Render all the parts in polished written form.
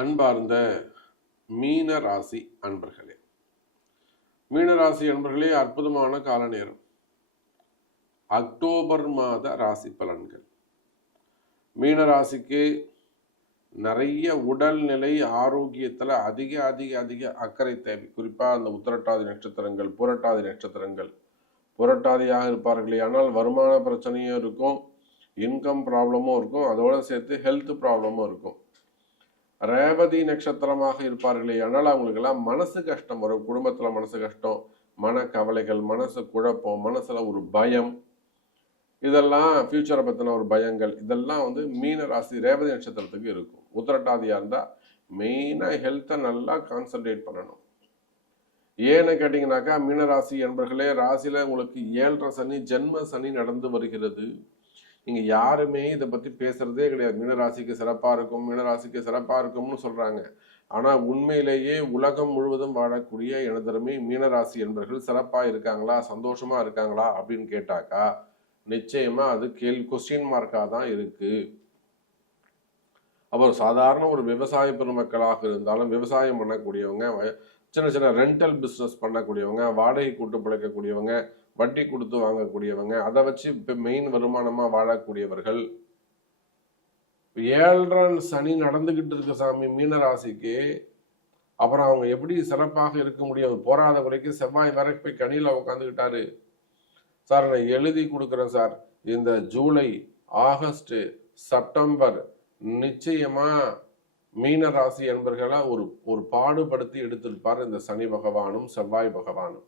அன்பார்ந்த மீன ராசி அன்பர்களே, மீனராசி அன்பர்களே, அற்புதமான கால நேரம். அக்டோபர் மாத ராசி பலன்கள். மீனராசிக்கு நிறைய உடல்நிலை ஆரோக்கியத்தில் அதிக அதிக அதிக அக்கறை தேவை. குறிப்பாக அந்த உத்திரட்டாதி நட்சத்திரங்கள், புரட்டாதி நட்சத்திரங்கள், புரட்டாதியாக இருப்பார்களே ஆனால் வருமான பிரச்சனையும் இருக்கும், இன்கம் ப்ராப்ளமும் இருக்கும், அதோடு சேர்த்து ஹெல்த் ப்ராப்ளமும் இருக்கும். ரேவதி நட்சத்திரமாக இருப்பார்களே ஆனால் அவங்களுக்கெல்லாம் மனசு கஷ்டம் வரும். குடும்பத்தில் மனசு கஷ்டம், மன கவலைகள், மனசு குழப்பம், மனசுல ஒரு பயம், இதெல்லாம் ஃபியூச்சரை பற்றின ஒரு பயங்கள், இதெல்லாம் மீன ராசி ரேவதி நட்சத்திரத்துக்கு இருக்கும். உத்திரட்டாதியா இருந்தா மெயினாக ஹெல்த்தை நல்லா கான்சன்ட்ரேட் பண்ணணும். ஏன்னு கேட்டீங்கன்னாக்கா, மீனராசி என்பர்களே, ராசியில உங்களுக்கு 7.5 சனி, ஜென்ம சனி நடந்து வருகிறது. நீங்க யாருமே இதை பத்தி பேசுறதே கிடையாது. மீனராசிக்கு சிறப்பா இருக்கும், மீனராசிக்கு சிறப்பா இருக்கும்னு சொல்றாங்க. ஆனா உண்மையிலேயே உலகம் முழுவதும் வாழக்கூடிய எனதருமை மீனராசி என்பவர்கள் சிறப்பா இருக்காங்களா, சந்தோஷமா இருக்காங்களா அப்படின்னு கேட்டாக்கா நிச்சயமா அது கொஸ்டின் மார்க்கா தான் இருக்கு. அப்புறம் சாதாரண ஒரு விவசாய பெருமக்களாக இருந்தாலும், விவசாயம் பண்ணக்கூடியவங்க, சின்ன சின்ன ரெண்டல் பிஸ்னஸ் பண்ணக்கூடியவங்க, வாடகை கூட்டு பிழைக்கக்கூடியவங்க, வட்டி கொடுத்து வாங்கக்கூடியவங்க, அதை வச்சு இப்போ மெயின் வருமானமா வாழக்கூடியவர்கள். 7.5 சனி நடந்துகிட்டு இருக்க சாமி மீனராசிக்கு. அப்புறம் அவங்க எப்படி சிறப்பாக இருக்க முடியும்? போராத வரைக்கும் செவ்வாய் வரை போய் கனியில உட்காந்துக்கிட்டாரு. சார் நான் எழுதி கொடுக்குறேன் சார், இந்த ஜூலை, ஆகஸ்ட், செப்டம்பர் நிச்சயமா மீனராசி என்பர்களை ஒரு பாடுபடுத்தி எடுத்திருப்பார் இந்த சனி பகவானும் செவ்வாய் பகவானும்.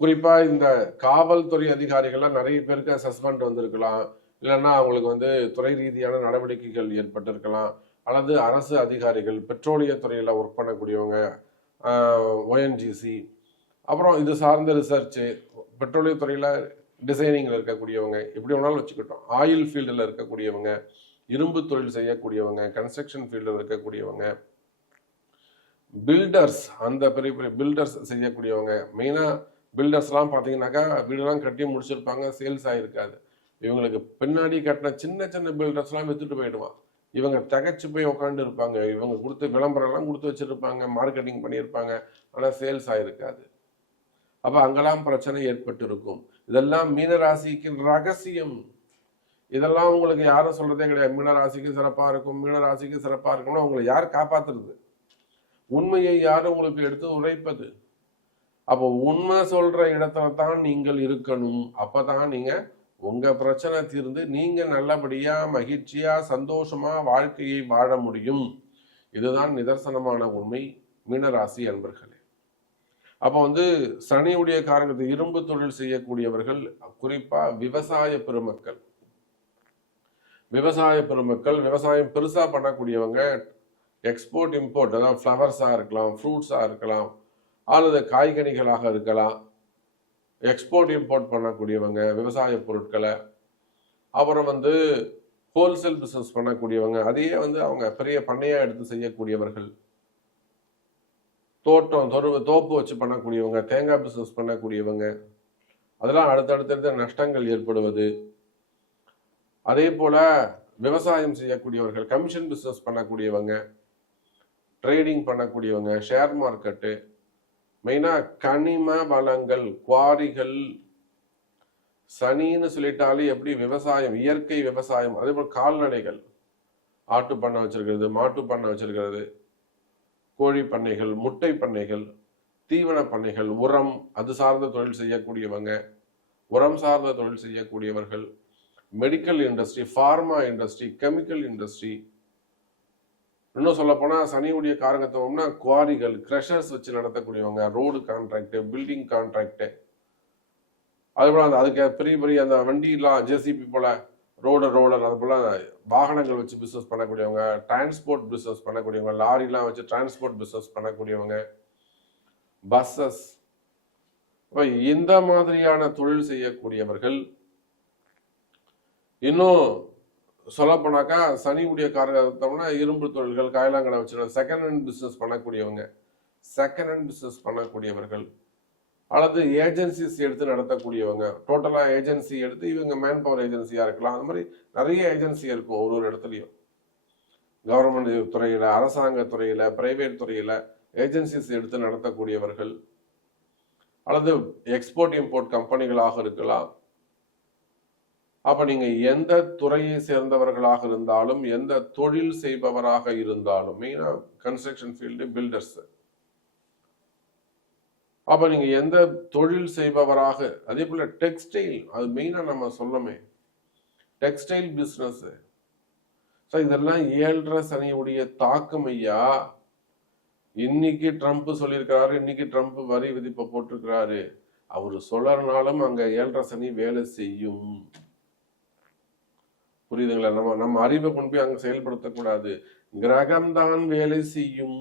குறிப்பா இந்த காவல்துறை அதிகாரிகள்லாம் நிறைய பேருக்கு சஸ்பெண்ட் வந்திருக்கலாம், இல்லைன்னா அவங்களுக்கு துறை ரீதியான நடவடிக்கைகள் ஏற்பட்டிருக்கலாம். அல்லது அரசு அதிகாரிகள், பெட்ரோலிய துறையில ஒர்க் பண்ணக்கூடியவங்க, ONGC, அப்புறம் இது சார்ந்த ரிசர்ச்சு, பெட்ரோலிய துறையில டிசைனிங்ல இருக்கக்கூடியவங்க, எப்படி வேணாலும் வச்சுக்கிட்டோம். ஆயில் ஃபீல்டில் இருக்கக்கூடியவங்க, இரும்பு தொழில் செய்யக்கூடியவங்க, கன்ஸ்ட்ரக்ஷன் ஃபீல்டில் இருக்கக்கூடியவங்க, பில்டர்ஸ், அந்த பெரிய பெரிய பில்டர்ஸ் செய்யக்கூடியவங்க. மெயினா பில்டர்ஸ்லாம் பார்த்தீங்கன்னாக்கா வீடெல்லாம் கட்டி முடிச்சிருப்பாங்க, சேல்ஸ் ஆகிருக்காது. இவங்களுக்கு பின்னாடி கட்டின சின்ன சின்ன பில்டர்ஸ்லாம் வித்துட்டு போயிடுவான். இவங்க தகச்சு போய் உட்காந்து இருப்பாங்க. இவங்க கொடுத்து விளம்பரம்லாம் கொடுத்து வச்சிருப்பாங்க, மார்க்கெட்டிங் பண்ணியிருப்பாங்க, ஆனால் சேல்ஸ் ஆகிருக்காது. அப்போ அங்கெல்லாம் பிரச்சனை ஏற்பட்டு இருக்கும். இதெல்லாம் மீனராசிக்கு ரகசியம். இதெல்லாம் உங்களுக்கு யாரும் சொல்றதே கிடையாது. மீனராசிக்கு சிறப்பா இருக்கும், மீனராசிக்கு சிறப்பா இருக்கும்னு உங்களை யார் காப்பாத்துறது? உண்மையை யாரும் உங்களுக்கு எடுத்து உரைப்பது? அப்போ உண்மை சொல்ற இடத்துல தான் நீங்கள் இருக்கணும். அப்பதான் நீங்க உங்க பிரச்சனை தீர்ந்து நீங்க நல்லபடியா மகிழ்ச்சியா சந்தோஷமா வாழ்க்கையை வாழ முடியும். இதுதான் நிதர்சனமான உண்மை மீனராசி அன்பர்களே. அப்போ சனியுடைய காரணத்தை இரும்பு தொழில் செய்யக்கூடியவர்கள், குறிப்பா விவசாய பெருமக்கள், விவசாயம் பெருசா பண்ணக்கூடியவங்க, எக்ஸ்போர்ட் இம்போர்ட், அதாவது ஃப்ளவர்ஸா இருக்கலாம், ஃப்ரூட்ஸா இருக்கலாம், அல்லது காய்கனிகளாக இருக்கலாம், எக்ஸ்போர்ட் இம்போர்ட் பண்ணக்கூடியவங்க விவசாய பொருட்களை. அப்புறம் ஹோல்சேல் பிஸ்னஸ் பண்ணக்கூடியவங்க, அதையே அவங்க பெரிய பண்ணையா எடுத்து செய்யக்கூடியவர்கள், தோப்பு வச்சு பண்ணக்கூடியவங்க, தேங்காய் பிஸ்னஸ் பண்ணக்கூடியவங்க, அதெல்லாம் அடுத்தடுத்த நஷ்டங்கள் ஏற்படுவது. அதே போல விவசாயம் செய்யக்கூடியவர்கள், கமிஷன் பிஸ்னஸ் பண்ணக்கூடியவங்க, ட்ரேடிங் பண்ணக்கூடியவங்க, ஷேர் மார்க்கெட்டு, மெயினா கனிம வளங்கள், குவாரிகள். சனின்னு சொல்லிட்டாலே எப்படி விவசாயம், இயற்கை விவசாயம், அதே போல் கால்நடைகள், ஆட்டு பண்ணை வச்சிருக்கிறது, மாட்டு பண்ணை வச்சிருக்கிறது, கோழி பண்ணைகள், முட்டை பண்ணைகள், தீவன பண்ணைகள், உரம், அது சார்ந்த தொழில் செய்யக்கூடியவங்க, உரம் சார்ந்த தொழில் செய்யக்கூடியவர்கள், medical industry, pharma industry, chemical industry. இன்னும் சொல்ல போனா சனியுடைய காரகத்துவம்னா குவாரிகள், கிரஷர்ஸ் வச்சு நடத்தக்கூடியவங்க, ரோடு கான்ட்ராக்ட், பில்டிங் கான்ட்ராக்ட், அதுபோல அதுக்கு பெரிய பெரிய அந்த வண்டியெல்லாம் ஜேசிபி போல ரோலர், அது போல வாகனங்கள் வச்சு பிசினஸ் பண்ணக்கூடியவங்க, டிரான்ஸ்போர்ட் பிசினஸ் பண்ணக்கூடியவங்க, லாரிலாம் வச்சு டிரான்ஸ்போர்ட் பிசினஸ் பண்ணக்கூடியவங்க, பஸ்ஸஸ், இந்த மாதிரியான தொழில் செய்யக்கூடியவர்கள். இன்னும் சொல்ல போனாக்கா சனியுடைய காரணம்னா இரும்பு தொழில்கள், காயலாங்கடை வச்சு செகண்ட் ஹேண்ட் பிசினஸ் பண்ணக்கூடியவர்கள், அல்லது ஏஜென்சிஸ் எடுத்து நடத்தக்கூடியவங்க, டோட்டலா ஏஜென்சி எடுத்து இவங்க மேன் பவர் ஏஜென்சியா இருக்கலாம். அந்த மாதிரி நிறைய ஏஜென்சி இருக்கும் ஒரு இடத்துலயும். கவர்மெண்ட் துறையில, அரசாங்க துறையில, பிரைவேட் துறையில ஏஜென்சிஸ் எடுத்து நடத்தக்கூடியவர்கள், அல்லது எக்ஸ்போர்ட் இம்போர்ட் கம்பெனிகளாக இருக்கலாம். அப்ப நீங்க எந்த துறையை சேர்ந்தவர்களாக இருந்தாலும், எந்த தொழில் செய்பவராக இருந்தாலும், மெயினா கன்ஸ்ட்ரக்ஷன் ஃபீல்டு, பில்டர்ஸ், அப்ப நீங்க எந்த தொழில் செய்பவராக, அதே போல டெக்ஸ்டைல், அது மெயினா நம்ம சொல்லமே, டெக்ஸ்டைல் பிசினஸ், இதெல்லாம் 7.5 சனியுடைய தாக்கம் ஐயா. இன்னைக்கு ட்ரம்ப் சொல்லியிருக்கிறாரு, இன்னைக்கு ட்ரம்ப் வரி விதிப்பை போட்டிருக்கிறாரு. அவரு சொல்லறனாலும் அங்க 7.5 சனி வேலை செய்யும். புரியுதுங்களா? நம்ம அறிவை கொண்டு போய் அங்க செயல்படுத்தக்கூடாது. கிரகம்தான் வேலை செய்யும்.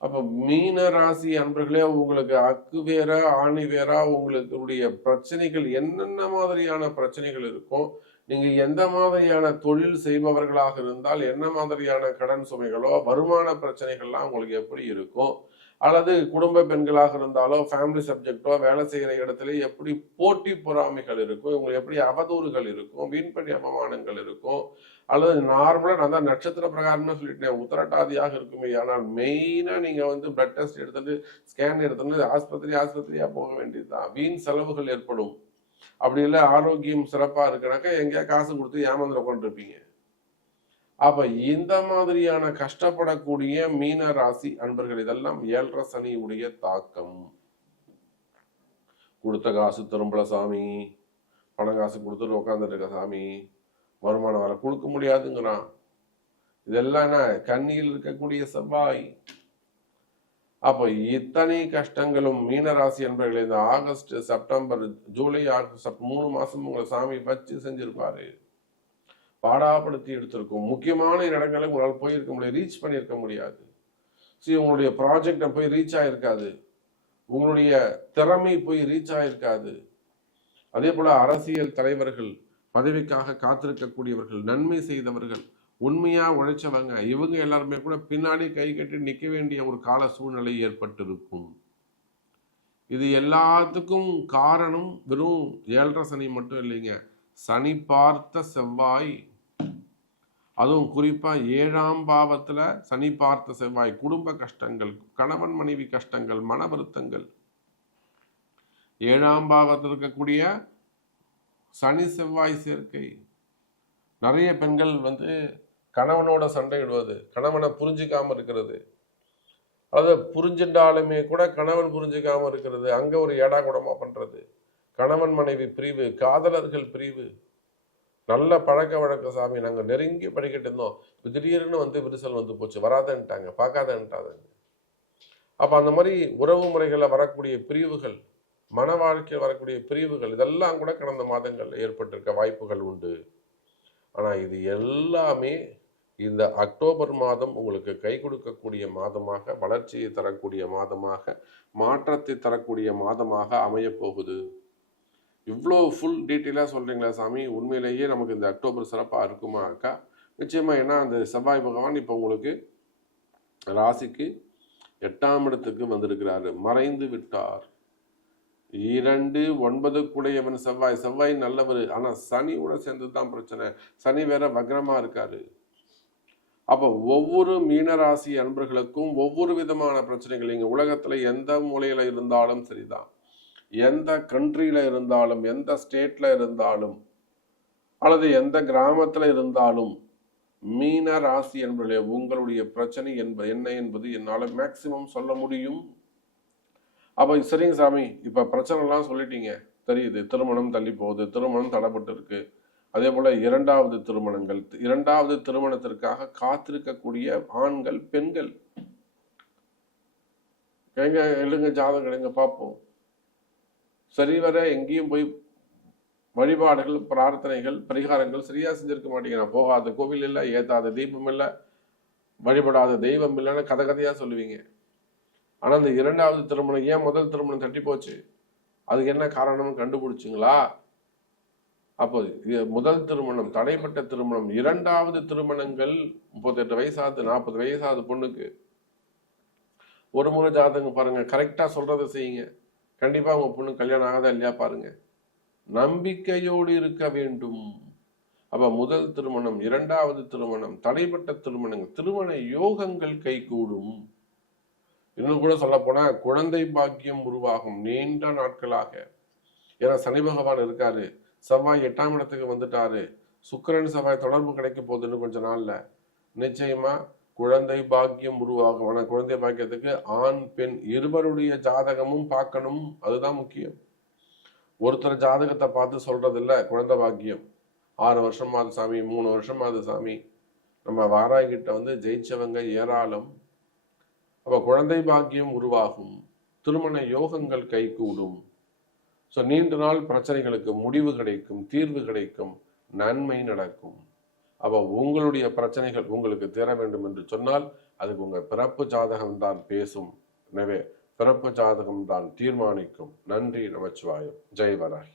அப்ப மீன ராசி அன்பர்களே, உங்களுக்கு அக்கு வேற ஆணி வேற, உங்களுடைய பிரச்சனைகள் என்னென்ன மாதிரியான பிரச்சனைகள் இருக்கும், நீங்க எந்த மாதிரியான தொழில் செய்பவர்களாக இருந்தால் என்ன மாதிரியான கடன் சுமைகளோ வருமான பிரச்சனைகள்லாம் உங்களுக்கு எப்படி இருக்கும், அல்லது குடும்ப பெண்களாக இருந்தாலோ ஃபேமிலி சப்ஜெக்டோ வேலை செய்கிற இடத்துல எப்படி போட்டி பொறாமைகள் இருக்கும், உங்களுக்கு எப்படி அவதூறுகள் இருக்கும், வீண்படி அவமானங்கள் இருக்கும், அல்லது நார்மலா நான் தான் நட்சத்திர பிரகாரம்னு சொல்லிட்டேன் உத்தரட்டாதியாக இருக்குமே. ஆனால் மெயினா நீங்க பிளட் டெஸ்ட் எடுத்துட்டு ஸ்கேன் எடுத்துட்டு ஆஸ்பத்திரியா போக வேண்டியதுதான். வீண் செலவுகள் ஏற்படும். அப்படி இல்லை ஆரோக்கியம் சிறப்பா இருக்குனாக்கா எங்கேயா காசு கொடுத்து ஏமாந்துட கொண்டிருப்பீங்க. அப்ப இந்த மாதிரியான கஷ்டப்படக்கூடிய மீன ராசி அன்பர்கள், இதெல்லாம் 7.5 சனியுடைய தாக்கம். கொடுத்த காசு திரும்பல சாமி, பணம் காசு கொடுத்துட்டு உட்காந்துட்டு இருக்க சாமி, வருமானம் வர கொடுக்க முடியாதுங்கிறான். இதெல்லாம் என்ன, கண்ணியில் இருக்கக்கூடிய செவ்வாய். அப்ப இத்தனை கஷ்டங்களும் மீனராசி என்பவர்கள் இந்த ஆகஸ்ட், செப்டம்பர், ஜூலை, ஆகஸ்ட் 3 மாசம் உங்களை சாமி வச்சு செஞ்சிருப்பாரு. பாடாப்படுத்தி எடுத்திருக்கும். முக்கியமான இடங்களை உங்களால் போயிருக்க முடியாது, ரீச் பண்ணியிருக்க முடியாது. சரி, உங்களுடைய ப்ராஜெக்டை போய் ரீச் ஆயிருக்காது, உங்களுடைய திறமை போய் ரீச் ஆயிருக்காது. அதே போல அரசியல் தலைவர்கள், பதவிக்காக காத்திருக்கக்கூடியவர்கள், நன்மை செய்தவர்கள், உண்மையா உழைச்சவங்க, இவங்க எல்லாருமே கூட பின்னாடி கை கட்டி நிற்க வேண்டிய ஒரு கால சூழ்நிலை ஏற்பட்டிருக்கும். இது எல்லாத்துக்கும் காரணம் வெறும் 7.5 சனி மட்டும் இல்லைங்க, சனி பார்த்த செவ்வாய். அதுவும் குறிப்பா 7ஆம் பாவத்துல சனி பார்த்த செவ்வாய். குடும்ப கஷ்டங்கள், கணவன் மனைவி கஷ்டங்கள், மன வருத்தங்கள். 7ஆம் பாவத்தில் இருக்கக்கூடிய சனி செவ்வாய் சேர்க்கை. நிறைய பெண்கள் கணவனோட சண்டையிடுவது, கணவனை புரிஞ்சுக்காம இருக்கிறது, அதை புரிஞ்சின்றாலுமே கூட கணவன் புரிஞ்சுக்காம இருக்கிறது, அங்க ஒரு ஏடா கூடமா பண்றது, கணவன் மனைவி பிரிவு, காதலர்கள் பிரிவு. நல்ல பழக்க வழக்க சாமி, நாங்க நெருங்கி படிக்கிட்டு இருந்தோம், திடீர்னு விரிசல் போச்சு, வராதன்ட்டாங்க, பார்க்காதன்ட்டாங்க. அப்ப அந்த மாதிரி உறவு முறைகளை வரக்கூடிய பிரிவுகள், மன வாழ்க்கையில் வரக்கூடிய பிரிவுகள், இதெல்லாம் கூட கடந்த மாதங்கள் ஏற்பட்டிருக்க வாய்ப்புகள் உண்டு. ஆனா இது எல்லாமே இந்த அக்டோபர் மாதம் உங்களுக்கு கை கொடுக்கக்கூடிய மாதமாக, வளர்ச்சியை தரக்கூடிய மாதமாக, மாற்றத்தை தரக்கூடிய மாதமாக அமைய போகுது. இவ்வளோ ஃபுல் டீட்டெயிலாக சொல்றீங்களா சாமி? உண்மையிலேயே நமக்கு இந்த அக்டோபர் சிறப்பாக இருக்குமா அக்கா? நிச்சயமா. ஏன்னா அந்த செவ்வாய் பகவான் இப்போ உங்களுக்கு ராசிக்கு 8ஆம் இடத்துக்கு வந்திருக்கிறாரு, மறைந்து விட்டார். 2 9 செவ்வாய். செவ்வாய் நல்லவர், ஆனா சனியோட சேர்ந்து தான் பிரச்சனை. சனி வேற வக்ரமா இருக்காரு. அப்போ ஒவ்வொரு மீனராசி அன்பர்களுக்கும் ஒவ்வொரு விதமான பிரச்சனைகள். இங்க உலகத்துல எந்த மூலையில இருந்தாலும் சரிதான், எந்த கண்ட்ரியில இருந்தாலும், எந்த ஸ்டேட்ல இருந்தாலும், அல்லது எந்த கிராமத்துல இருந்தாலும், மீன ராசி என்பர்களே, உங்களுடைய பிரச்சனை என்ன என்பது என்னால மேக்சிமம் சொல்ல முடியும். அப்ப சரிங்க சாமி, இப்ப பிரச்சனை எல்லாம் சொல்லிட்டீங்க, தெரியுது, திருமணம் தள்ளி போகுது, திருமணம் தடைப்பட்டு இருக்கு, அதே போல 2வது திருமணங்கள், 2வது திருமணத்திற்காக காத்திருக்கக்கூடிய ஆண்கள், பெண்கள், எங்க எழுங்க ஜாதகம் எங்க பார்ப்போம். சரிவர எங்கேயும் போய் வழிபாடுகள், பிரார்த்தனைகள், பரிகாரங்கள் சரியா செஞ்சிருக்க மாட்டீங்க. போகாத கோவில் இல்லை, ஏத்தாத தீபம் இல்லை, வழிபடாத தெய்வம் இல்லைன்னு கதை கதையா சொல்லுவீங்க. ஆனா அந்த 2வது திருமணம் ஏன் முதல் திருமணம் தட்டி போச்சு, அதுக்கு என்ன காரணம் கண்டுபிடிச்சிங்களா? அப்போ முதல் திருமணம் தடைப்பட்ட திருமணம், 2வது திருமணங்கள் 38 வயசாது, 40 வயசாது பொண்ணுக்கு ஒரு முறை ஜாதகம் பாருங்க, கரெக்டா சொல்றதை செய்யுங்க, கண்டிப்பா உங்க பொண்ணு கல்யாணம் ஆகாதா இல்லையா பாருங்க. நம்பிக்கையோடு இருக்க வேண்டும். அப்ப முதல் திருமணம், இரண்டாவது திருமணம், தடைப்பட்ட திருமணங்கள், திருமண யோகங்கள் கைகூடும். இன்னும் கூட சொல்ல போனா குழந்தை பாக்கியம் உருவாகும் நீண்ட நாட்களாக. ஏன்னா சனி பகவான் இருக்காரு, செவ்வாய் 8ஆம் இடத்துக்கு வந்துட்டாரு, சுக்கிரன் செவ்வாய் தொடர்பு கிடைக்க போகுதுன்னு கொஞ்ச நாள்ல நிச்சயமா குழந்தை பாக்கியம் உருவாகும். ஆனா குழந்தை பாக்கியத்துக்கு ஆண் பெண் இருவருடைய ஜாதகமும் பார்க்கணும், அதுதான் முக்கியம். ஒருத்தர் ஜாதகத்தை பார்த்து சொல்றது இல்ல குழந்தை பாக்கியம். 6 வருஷமாவது சாமி, 3 வருஷமாவது சாமி. நம்ம வாராய்கிட்ட வந்து ஜெயிச்சவங்க ஏராளம். அப்ப குழந்தை பாக்கியம் உருவாகும், திருமண யோகங்கள் கைகூடும். ஸோ நீண்ட நாள் பிரச்சனைகளுக்கு முடிவு கிடைக்கும், தீர்வு கிடைக்கும், நன்மை நடக்கும். அப்ப உங்களுடைய பிரச்சனைகள் உங்களுக்கு தீர வேண்டும் என்று சொன்னால் அதுக்கு உங்க பிறப்பு ஜாதகம் தான் பேசும். எனவே பிறப்பு ஜாதகம் தான் தீர்மானிக்கும். நன்றி நமச்சிவாயம். ஜெய் வராகி.